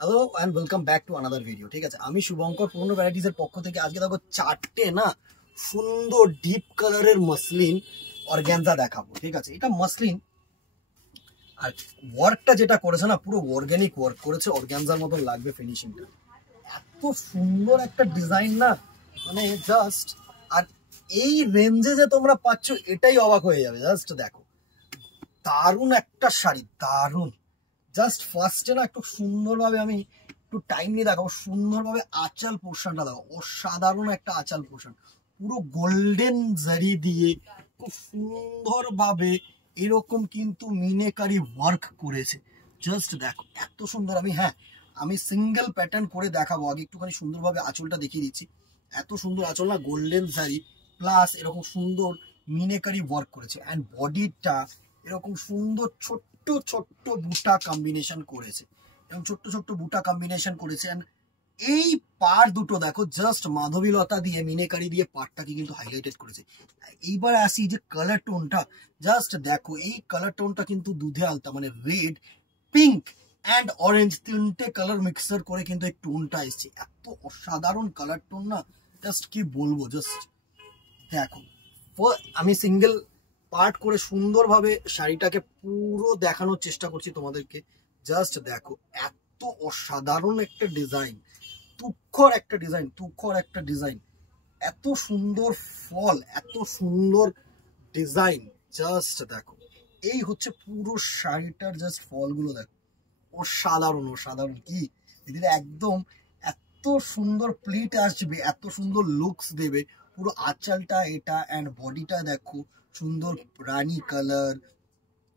Hello and welcome back to another video. ঠিক আছে, আমি শুভঙ্কর পুরনো ভ্যারাইটিসের পক্ষ থেকে আজকে দেখো চারটে না সুন্দর ডিপ কালারের মসলিন অর্গ্যানজা দেখাবো। ঠিক আছে, এটা মসলিন আর ওয়ার্কটা যেটা করেছে না পুরো অর্গানিক ওয়ার্ক করেছে, অর্গ্যানজার মতন লাগবে ফিনিশিংটা। এত সুন্দর একটা ডিজাইন না, মানে জাস্ট। আর এই রেঞ্জে যে তোমরা পাচ্ছ এটাই অবাক হয়ে যাবে। জাস্ট দেখো, দারুণ একটা শাড়ি, দারুণ। জাস্ট ফার্স্টে না একটু সুন্দরভাবে আমি একটু টাইম নিয়ে দেখাবো, সুন্দরভাবে আঁচল পোর্শনটা দেখো, অসাধারণ একটা আঁচল পোর্শন, পুরো গোল্ডেন জারি দিয়ে খুব সুন্দরভাবে এরকম কিন্তু মিনেকারি ওয়ার্ক করেছে। জাস্ট দেখো এত সুন্দর। আমি সিঙ্গেল প্যাটার্ন করে দেখাবো, আগে একটুখানি সুন্দরভাবে আঁচলটা দেখিয়ে দিচ্ছি। এত সুন্দর আঁচল না, গোল্ডেন জারি প্লাস এরকম সুন্দর মিনেকারি ওয়ার্ক করেছে। অ্যান্ড বডিটা এরকম সুন্দর ছোট্ট ছোট্ট বুটা কম্বিনেশন করেছে, এবং ছোট্ট ছোট্ট বুটা কম্বিনেশন করেছে। অ্যান্ড এই পার দুটো দেখো, জাস্ট মাধবীলতা দিয়ে মিনেকারি দিয়ে পারটাকে কিন্তু হাইলাইটেড করেছে। এইবার আসি যে কালার টোনটা, জাস্ট দেখো এই কালার টোনটা কিন্তু দুধে আলতা, মানে রেড, পিঙ্ক অ্যান্ড অরেঞ্জ, তিনটে কালার মিক্সার করে কিন্তু এই টোনটা এসছে। এত অসাধারণ কালার টোন না, জাস্ট কি বলবো। জাস্ট দেখো, আমি সিঙ্গেল পার্ট করে সুন্দরভাবে শাড়িটাকে পুরো দেখানোর চেষ্টা করছি তোমাদেরকে। জাস্ট দেখো এত অসাধারণ একটা ডিজাইন, তুখর একটা ডিজাইন, তুখর একটা ডিজাইন, এত সুন্দর ফল, এত সুন্দর ডিজাইন। জাস্ট দেখো, এই হচ্ছে পুরো শাড়িটার জাস্ট ফলগুলো দেখো, অসাধারণ অসাধারণ। কি দিদিরা, একদম এত সুন্দর প্লিট আসবে, এত সুন্দর লুকস দেবে পুরো আঁচলটা এটা। অ্যান্ড বডিটা দেখো সুন্দর রানী কালার,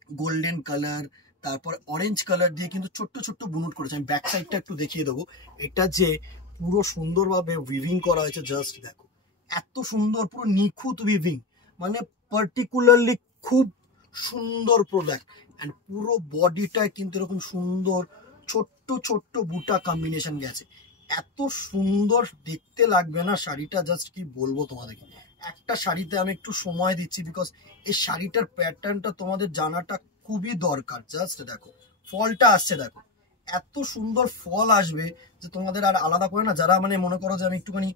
গোল্ডেন কালার, তারপর অরেঞ্জ কালার দিয়ে কিন্তু ছোট্ট ছোট্ট বুনট করেছে। আমি ব্যাক সাইডটা একটু দেখিয়ে দেবো, এটা যে পুরো সুন্দরভাবে উইভিং করা হয়েছে। জাস্ট দেখো এত সুন্দর, পুরো নিখুঁত উইভিং, মানে পার্টিকুলারলি খুব সুন্দর প্রোডাক্ট। অ্যান্ড পুরো বডিটায় কিন্তু এরকম সুন্দর ছোট্ট ছোট্ট বুটা কম্বিনেশন গেছে। এত সুন্দর দেখতে লাগবে না শাড়িটা, জাস্ট কি বলবো তোমাদেরকে। একটা শাড়িতে আমি একটু সময় দিচ্ছি, বিকজ এই শাড়িটার প্যাটার্নটা তোমাদের জানাটা খুবই দরকার। জাস্ট দেখো ফলটা আসছে, দেখো এত সুন্দর ফল আসবে যে তোমাদের আর আলাদা করে না, যারা মানে মনে করো যে আমি একটুখানি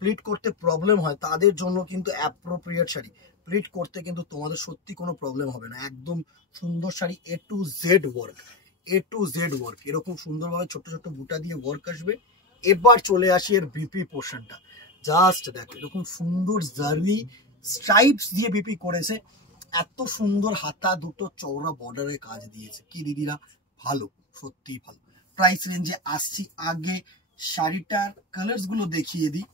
প্লিট করতে প্রবলেম হয় তাদের জন্য কিন্তু অ্যাপ্রোপ্রিয়েট শাড়ি। প্লিট করতে কিন্তু তোমাদের সত্যি কোনো প্রবলেম হবে না, একদম সুন্দর শাড়ি। এ to Z work, A to Z work, এরকম সুন্দরভাবে ছোট্ট ছোট্ট বুটা দিয়ে ওয়ার্ক আসবে। এবার চলে আসি এর বিপি পোর্শনটা। জাস্ট দেখো এরকম সুন্দর জারি স্ট্রাইপস দিয়ে বিপি করেছে, এত সুন্দর হাতা দুটো চওড়া বর্ডারের কাজ দিয়েছে। কি দিদিরা, ভালো, সত্যি ভালো। প্রাইস রেঞ্জে আসছি, আগে শাড়িটার কালার্স গুলো দেখিয়ে দিই।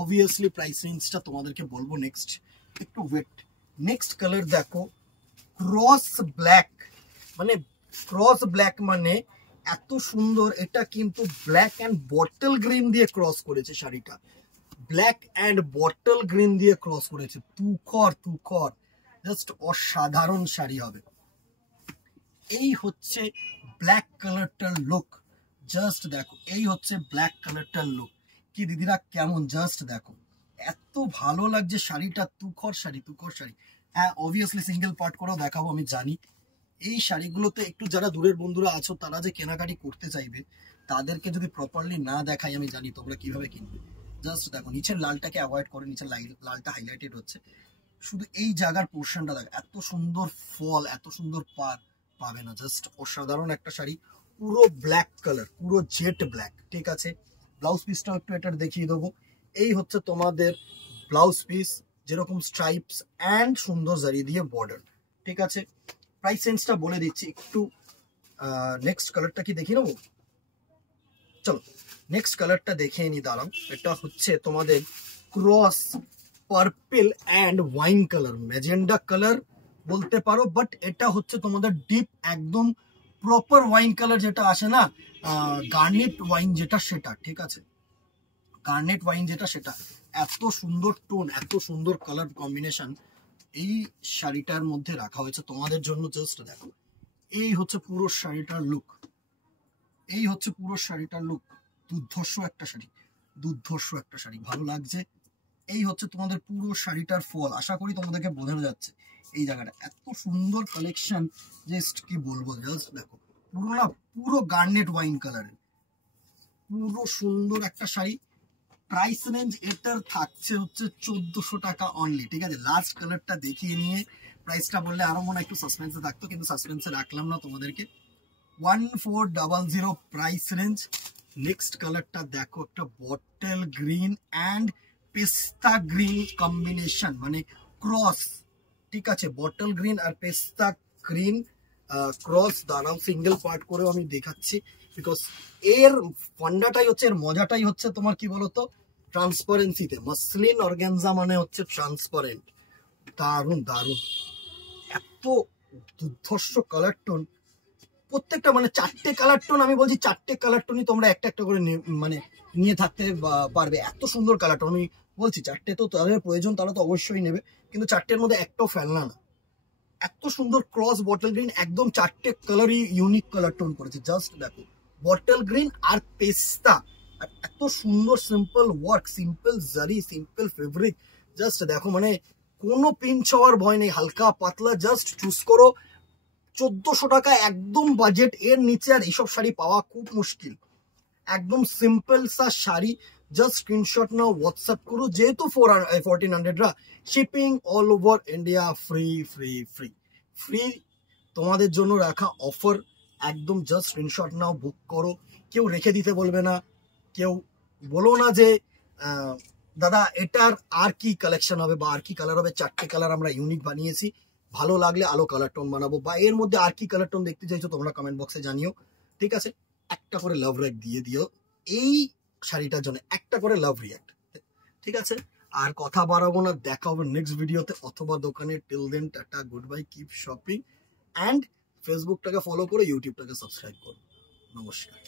অবভিয়াসলি প্রাইস রেঞ্জটা তোমাদেরকে বলবো নেক্সট, একটু ওয়েট। নেক্সট কালার দেখো, ক্রস ব্ল্যাক, মানে ক্রস ব্ল্যাক মানে এত সুন্দর। এটা কিন্তু ব্ল্যাক অ্যান্ড বটল গ্রিন দিয়ে ক্রস করেছে শাড়িটা, ব্ল্যাক অ্যান্ড বটল গ্রিন দিয়ে ক্রস করেছে। তুখর তুখর, জাস্ট অসাধারণ শাড়ি হবে। এই হচ্ছে ব্ল্যাক কালারটার লুক। জাস্ট দেখো, এই হচ্ছে ব্ল্যাক কালারটার লুক। কি দিদিরা কেমন, জাস্ট দেখো এত ভালো লাগছে শাড়িটা। তুখর শাড়ি, তুখর শাড়ি। হ্যাঁ, অবভিয়াসলি সিঙ্গেল পার্ট করেও দেখাবো, আমি জানি। এই শাড়িগুলোতে একটু যারা দূরের বন্ধুরা আছো, তারা যে কেনাকাটি করতে চাইবে, তাদেরকে যদি প্রপারলি না দেখাই, আমি জানি তোমরা কিভাবে কিনবে। জাস্ট দেখো নিচের লালটাকে অ্যাভয়েড করে, নিচের লালটা হাইলাইটেড হচ্ছে, শুধু এই জায়গার পোর্শনটা দেখো, এত সুন্দর ফল, এত সুন্দর পার পাবে না। জাস্ট অসাধারণ একটা শাড়ি, পুরো ব্ল্যাক কালার, পুরো জেট ব্ল্যাক। ঠিক আছে, ব্লাউজ পিসটাও একটু এটা দেখিয়ে দেবো। এই হচ্ছে তোমাদের ব্লাউজ পিস, যেরকম স্ট্রাইপস অ্যান্ড সুন্দর জারি দিয়ে বর্ডার। ঠিক আছে, প্রাইস রেঞ্জটা বলে দিচ্ছি একটু। নেক্সট কালারটা কি দেখিয়ে নেবো, চলো নেক্সট কালারটা দেখিয়ে নি, দাঁড়াও। এটা হচ্ছে তোমাদের cross purple and wine colour, magenta colour বলতে পারো, বাট এটা হচ্ছে তোমাদের ডিপ একদম প্রপার ওয়াইন কালার, যেটা আসে না গার্নেট ওয়াইন যেটা, সেটা। ঠিক আছে, গার্নেট ওয়াইন যেটা, সেটা। এত সুন্দর টোন, এত সুন্দর কালার কম্বিনেশন এই শাড়িটার মধ্যে রাখা হয়েছে তোমাদের জন্য। জাস্ট দেখো, এই হচ্ছে পুরো শাড়িটার লুক, এই হচ্ছে পুরো শাড়িটার লুক। দুর্ধর্ষ একটা শাড়ি, দুর্ধর্ষ একটা শাড়ি, ভালো লাগছে। এই হচ্ছে তোমাদের পুরো শাড়িটার ফল, আশা করি তোমাদেরকে বোঝানো যাচ্ছে। এই জায়গাটা এত সুন্দর কালেকশন, জাস্ট কি বলবো। জাস্ট দেখো পুরো না, পুরো গার্নেট ওয়াইন কালারের, পুরো সুন্দর একটা শাড়ি। প্রাইস রেঞ্জ এটার থাকছে হচ্ছে 1400 টাকা অনলি, ঠিক আছে। লাস্ট কালারটা দেখিয়ে নিয়ে প্রাইসটা বললে আরো মনে একটু সাসপেন্সে থাকতো, কিন্তু সাসপেন্সে রাখলাম না তোমাদেরকে। 1400 প্রাইস রেঞ্জ। নেক্সট কালারটা দেখো, একটা বটল গ্রিন অ্যান্ড পেস্তা গ্রিন কম্বিনেশন, মানে ক্রস, ঠিক আছে। বটল গ্রিন আর পেস্তা গ্রিন ক্রস। দাঁড়াও সিঙ্গেল পার্ট করেও আমি দেখাচ্ছি, বিকজ এর ফান্ডাটাই হচ্ছে, এর মজাটাই হচ্ছে তোমার কি বলতো, ট্রান্সপারেন্সিতে। মাসলিন অর্গানজা মানে হচ্ছে ট্রান্সপারেন্ট। দারুন দারুন, এত দুর্ধর্ষ কালার টোন প্রত্যেকটা, মানে 4টে কালার টোন। আমি বলছি 4টে কালার টোনই তোমরা একটা একটা করে মানে নিয়ে থাকতে পারবে, এত সুন্দর কালার টোন। আমি বলছি 4টে তো তাদের প্রয়োজন, তারা তো অবশ্যই নেবে, কিন্তু 4টের মধ্যে একটাও ফেলনা না। এত সুন্দর ক্রস বটল গ্রিন, একদম 4টে কালারই ইউনিক কালার টোন করেছে। জাস্ট দেখো, বটল গ্রিন আর পেস্তা, আর এত সুন্দর সিম্পল ওয়ার্ক, সিম্পল জারি, সিম্পল ফেব্রিক। জাস্ট দেখো, মানে কোনো পিঞ্চ হওয়ার ভয় নেই, হালকা পাতলা। জাস্ট চুজ করো। 1400 টাকা একদম বাজেট, এর নিচে আর এইসব শাড়ি পাওয়া খুব মুশকিল। একদম সিম্পল সা শাড়ি। জাস্ট স্ক্রিনশট নাও, হোয়াটসঅ্যাপ করো। যেহেতু 1400 shipping all over India, free free free free তোমাদের জন্য রাখা অফার। একদম জাস্ট স্ক্রিনশট নাও, বুক করো। কেউ রেখে দিতে বলবে না, কেউ বলো না যে দাদা এটার আর কি কালেকশন হবে বা আর কি কালার হবে। 4টে কালার আমরা ইউনিক বানিয়েছি, ভালো লাগলে আলো কালার টোন বানাবো, বা এর মধ্যে আর কি কালার টোন দেখতে চাইছো তোমরা কমেন্ট বক্সে জানিও, ঠিক আছে। একটা করে লাভ রিয়াক্ট দিয়ে দিও এই শাড়িটার জন্য, একটা করে লাভ রিয়াক্ট, ঠিক আছে। আর কথা বাড়াবো না, দেখা হবে নেক্সট ভিডিওতে অথবা দোকানে। Till then tata, good bye, keep shopping, and ফেসবুকটাকে ফলো করে ইউটিউবটাকে সাবস্ক্রাইব করো। নমস্কার।